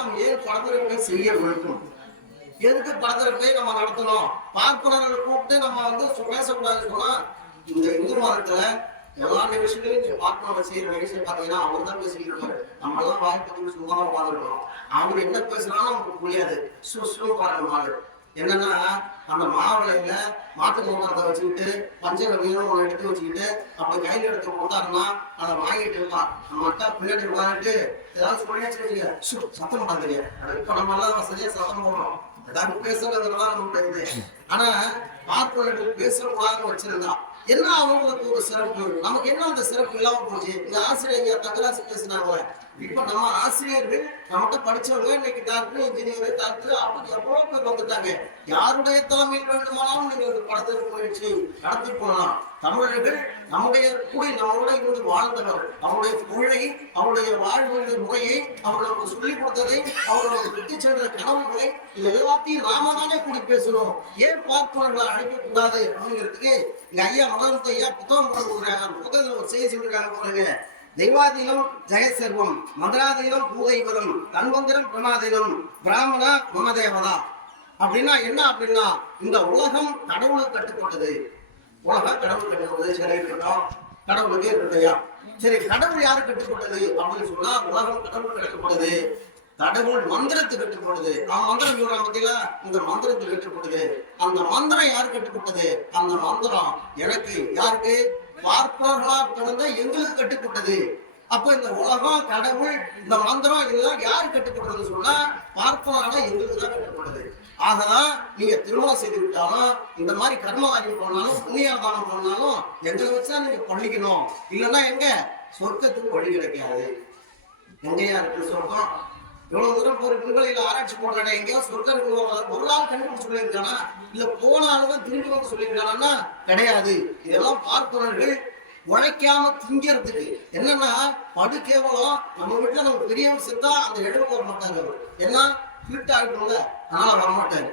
நம்ம ஏன் படத்திற்கு செய்ய வேண்டும்? எதுக்கு படத்திற்கு நம்ம நடத்தணும்? பார்ப்பனர்களை கூப்பிட்டு நம்ம வந்து பேசக்கூடாதுன்னு சொன்னா இந்த இந்து மதத்துல எல்லா நிகழ்ச்சிகளையும் நீங்க பார்ப்பனர் செய்யற நிகழ்ச்சி பாத்தீங்கன்னா அவர் தான் பேசிக்கிட்டு இருக்காரு நம்ம எல்லாம் வாய்ப்பு சும்மா உட்காந்துருக்கோம் அவர் என்ன பேசுறாலும் நமக்கு புரியாது. சுஷ்ணு பாருங்க மாடு என்னன்னா அந்த மாவிளையில மாட்டு மூலத்தை வச்சுக்கிட்டு பஞ்சக வீரம் எடுத்து வச்சுக்கிட்டு அப்படி கையில் எடுத்து கொடுத்தாருன்னா அதை வாங்கிட்டு இருப்பான். நம்ம மட்டும் பின்னாடி உட்காந்துட்டு ஏதாவது சொல்லியாச்சு வச்சுக்க சத்தம் சத்தம் பண்ணாதீங்க இப்போ நம்ம எல்லாம் சரியா சத்தம் போடுறோம். ஏதாவது பேசுறதுலாம் நமக்கு இது ஆனா பார்ப்பவர்கள் பேசக்கூடாதுன்னு வச்சிருந்தா என்ன அவங்களுக்கு ஒரு சிறப்பு? நமக்கு என்ன அந்த சிறப்பு இல்லாம போச்சு? இந்த ஆசிரியர் தகராசு பேசினாங்க இப்ப நம்ம ஆசிரியர்கள் நமக்கு படிச்சவங்க இன்னைக்கு டாக்டர் இன்ஜினியர் டாக்டர் அப்படி எவ்வளவு பேர் வந்துட்டாங்க யாருடைய தலைமையில் வேண்டுமானாலும் நீங்க ஒரு படத்திற்கு முயற்சி நடத்தி போகலாம். தமிழர்கள் நம்முடைய கூட நம்மளோட இருந்து வாழ்ந்தவர். அவருடைய தொழிலை அவருடைய வாழ்வுடைய முறையை அவர்களுக்கு சொல்லிக் கொடுத்ததை அவர்களுக்கு விட்டு சென்ற கனவுகளை இது எல்லாத்தையும் நாம தானே கூடி பேசணும் ஏன் பார்ப்பவர்களை அழைக்கக்கூடாது அப்படிங்கிறதுக்கு எங்க ஐயா மகன் ஐயா புத்தகம் கொடுக்குறாங்க அந்த புத்தகத்துல ஒரு செய்தி சொல்லிருக்காங்க பாருங்க. தெய்வாதீனம் ஜெயசெல்வம் மதுராதீனம் பூதைவதம் தன்வந்திரம் பிரமாதீனம் பிராமணா மமதேவதா. அப்படின்னா என்ன அப்படின்னா இந்த உலகம் கடவுளுக்கு கட்டுப்பட்டது. உலகம் கடவுள் கட்டுப்பட்டது. சரி இருக்கட்டும். கடவுளுக்கு இருக்கட்டையா சரி கடவுள் யாரு கட்டுப்பட்டது அப்படின்னு சொன்னா உலகம் கடவுள் கட்டுப்பட்டது. கடவுள் மந்திரத்துக்கு கட்டுப்படுது நான் மந்திரம் சொல்றேன் பார்த்தீங்களா? இந்த மந்திரத்துக்கு கட்டுப்படுது அந்த மந்திரம் யாரு கட்டுப்பட்டது? அந்த மந்திரம் எனக்கு யாருக்கு? பார்ப்பவர்களா பிறந்த எங்களுக்கு கட்டுப்பட்டது. அப்ப இந்த உலகம் கடவுள் இந்த மந்திரம் இதெல்லாம் யாரு கட்டுப்படுறது சொன்னா பார்ப்பவர்களா எங்களுக்கு தான் கட்டுப்படுது ஆகதான் நீங்க திருமணம் செய்து விட்டாலும் இந்த மாதிரி கர்மகாரியம் போனாலும் புண்ணியாதானம் போனாலும் எங்களை வச்சா நீங்க பண்ணிக்கணும் இல்லைன்னா எங்க? சொர்க்கத்துக்கு வழி கிடைக்காது. எங்கேயா இருக்கு சொர்க்கம்? இவ்வளவு தூரம் ஒரு விண்வெளியில ஆராய்ச்சி போடுறானே எங்கேயோ சொர்க்கம் ஒரு நாள் கண்டுபிடிச்சு சொல்லியிருக்கானா? இல்ல போன ஆளுதான் திரும்பி வந்து சொல்லியிருக்கானா கிடையாது. இதெல்லாம் பார்ப்பவர்கள் உழைக்காம திங்கிறதுக்கு. என்னன்னா படு கேவலம். நம்ம வீட்டுல நம்ம பெரியவர் செத்தா அந்த இடத்துக்கு வர மாட்டாங்க என்ன ஃபிட் ஆகிட்டோம்ல அதனால வர மாட்டாரு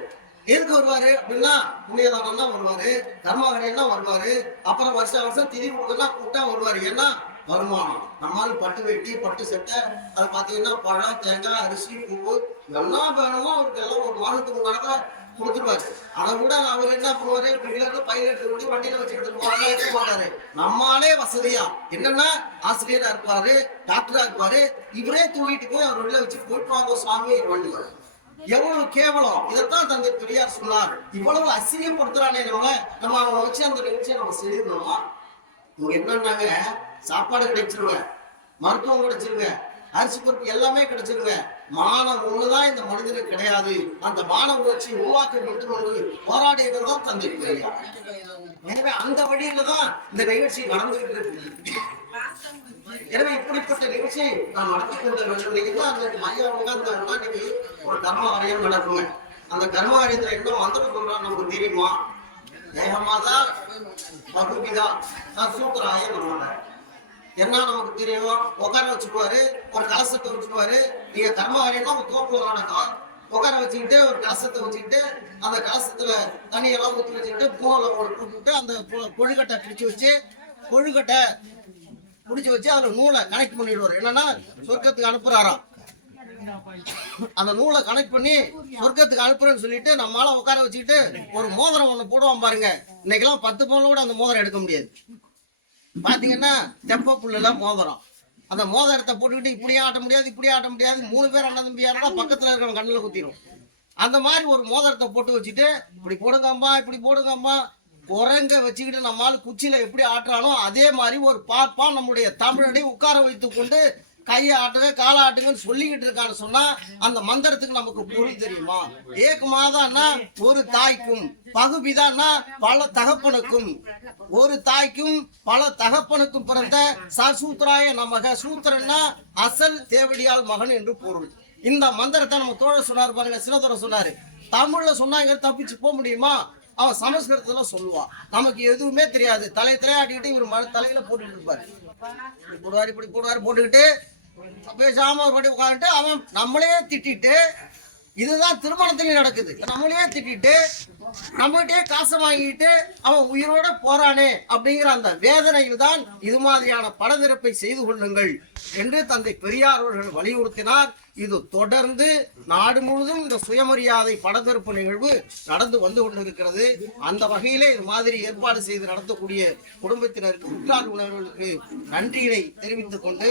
எதுக்கு வருவாரு அப்படின்னா புண்ணியதானம் தான் வருவாரு. கர்மாகரையம் தான் வருவாரு. அப்புறம் வருஷம் வருஷம் திதி கொடுக்கலாம் கூட்டா வருவாரு. ஏன்னா வருமானம். நம்மால் பட்டு வெட்டி பட்டு சட்டை அது பார்த்தீங்கன்னா பழம் தேங்காய் அரிசி பூவு எல்லாம் வேணுமோ? அவருக்கு எல்லாம் ஒரு மாதத்துக்கு முன்னாடி கொடுத்துருவாரு. அதை விட அவர் என்ன பண்ணுவாரு? பிள்ளைகளுக்கு பயிர் எடுத்து விட்டு வண்டியில வச்சுக்கிட்டு போவாங்க எடுக்க மாட்டாரு. நம்மாலே வசதியா. என்னன்னா ஆசிரியரா இருப்பாரு டாக்டரா இருப்பாரு. இவரே தூக்கிட்டு போய் அவர் உள்ள வச்சு போட்டு வாங்க சுவாமி வண்டி எவ்வளவு கேவலம். இதைத்தான் தந்தை பெரியார் சொன்னார். இவ்வளவு அசிங்கப்படுத்துறானே நம்ம நம்ம அவனை வச்சு அந்த நிகழ்ச்சியை நம்ம செய்யணுமா? இவங்க என்னன்னாங்க சாப்பாடு கிடைச்சிருங்க. மருத்துவம் கிடைச்சிருங்க. அரிசி பொறுப்பு எல்லாமே கிடைச்சிருங்க. மானம் ஒண்ணுதான் இந்த மனிதனுக்கு கிடையாது. அந்த மானவ உணர்ச்சி உருவாக்க வேண்டும் என்று போராடியவர் தான் தந்தை பெரியார். எனவே அந்த வழியில தான் இந்த நிகழ்ச்சி நடந்துகிட்டு இருக்கு. எனவே இப்படிப்பட்ட நிகழ்ச்சியை நான் நடத்தி கொண்டு வேண்டும் அந்த மையா உட்கார்ந்தாருன்னா இன்னைக்கு ஒரு கர்ம காரியம் நடக்குங்க. அந்த கர்ம காரியத்துல என்ன மந்திரம் சொல்றான்னு நமக்கு தெரியுமா? ஏகமாதா பகுதிதா சூப்பராக நம்மள என்ன நமக்கு தெரியும்? உட்கார வச்சுக்குவாரு ஒரு கலசத்தை வச்சுக்குவாரு. நீங்க கர்ம வரையெல்லாம் ஒரு தோப்புல உட்கார வச்சுக்கிட்டு ஒரு கலசத்தை வச்சுக்கிட்டு அந்த கலசத்துல தண்ணியெல்லாம் ஊற்றி வச்சுக்கிட்டு பூவில் போட்டு அந்த கொழுக்கட்டை பிடிச்சு வச்சு கொழுக்கட்டை பிடிச்சி வச்சு அதுல நூலை கனெக்ட் பண்ணிடுவாரு. என்னன்னா சொர்க்கத்துக்கு அனுப்புறாராம். அந்த நூலை கனெக்ட் பண்ணி சொர்க்கத்துக்கு அனுப்புறேன்னு சொல்லிட்டு நம்மளால உட்கார வச்சுக்கிட்டு ஒரு மோதிரம் ஒண்ணு போடுவான் பாருங்க. இன்னைக்கெல்லாம் பத்து பவுன்ல கூட அந்த மோதிரம் எடுக்க முடியாது. பாத்தீங்கன்னா தெப்ப புல்லுல மோதிரம். அந்த மோதிரத்தை போட்டுக்கிட்டு இப்படியே ஆட்ட முடியாது இப்படியே ஆட்ட முடியாது மூணு பேர் அண்ணன் தம்பியா இருந்தா பக்கத்துல இருக்கிறவங்க கண்ணுல குத்திடும் அந்த மாதிரி ஒரு மோதிரத்தை போட்டு வச்சுட்டு இப்படி போடுங்கம்மா இப்படி போடுங்கம்மா குரங்க வச்சுக்கிட்டு நம்மால் குச்சியில எப்படி ஆட்டுறானோ அதே மாதிரி ஒரு பாப்பா நம்முடைய தமிழனை உட்கார வைத்து கொண்டு கையை ஆட்டுங்க காலை ஆட்டுங்கன்னு சொல்லிக்கிட்டு இருக்கான்னு சொன்னா அந்த மந்திரத்துக்கு நமக்கு பொருள் தெரியுமா? ஏகமாதான்னா ஒரு தாய்க்கும் பகுபிதான்னா பல தகப்பனுக்கும். ஒரு தாய்க்கும் பல தகப்பனுக்கும் பிறந்த சசூத்ராய நமக. சூத்திரன்னா அசல் தேவடியால் மகன் என்று பொருள். இந்த மந்திரத்தை நம்ம தோழர் சொன்னார் பாருங்க சின்னதுரை சொன்னாரு. தமிழ்ல சொன்னாங்க தப்பிச்சு போக முடியுமா? அவன் சமஸ்கிருதத்துல சொல்லுவான் நமக்கு எதுவுமே தெரியாது. தலை தலையாட்டிக்கிட்டு இவர் மன தலையில போட்டுட்டு இருப்பாரு. இப்படி போடுவாரு இப்படி போடுவாரு போட்டுக்கிட்டு பேசாம படி உட்காந்துட்டு அவன் நம்மளே திட்டிட்டு இதுதான் திருமணத்திலே நடக்குது. நம்மளே திட்டிட்டு நம்மகிட்டே காசை வாங்கிட்டு அவன் உயிரோட போறானே அப்படிங்கிற அந்த வேதனையில் தான் இது மாதிரியான படத்திறப்பை செய்து கொள்ளுங்கள் என்று தந்தை பெரியார் அவர்கள் வலியுறுத்தினார். இது தொடர்ந்து நாடு முழுவதும் இந்த சுயமரியாதை படத்திறப்பு நிகழ்வு நடந்து வந்து கொண்டிருக்கிறது. அந்த வகையிலே இது மாதிரி ஏற்பாடு செய்து நடத்தக்கூடிய குடும்பத்தினருக்கு உற்றார் உணர்வுகளுக்கு நன்றியினை தெரிவித்துக் கொண்டு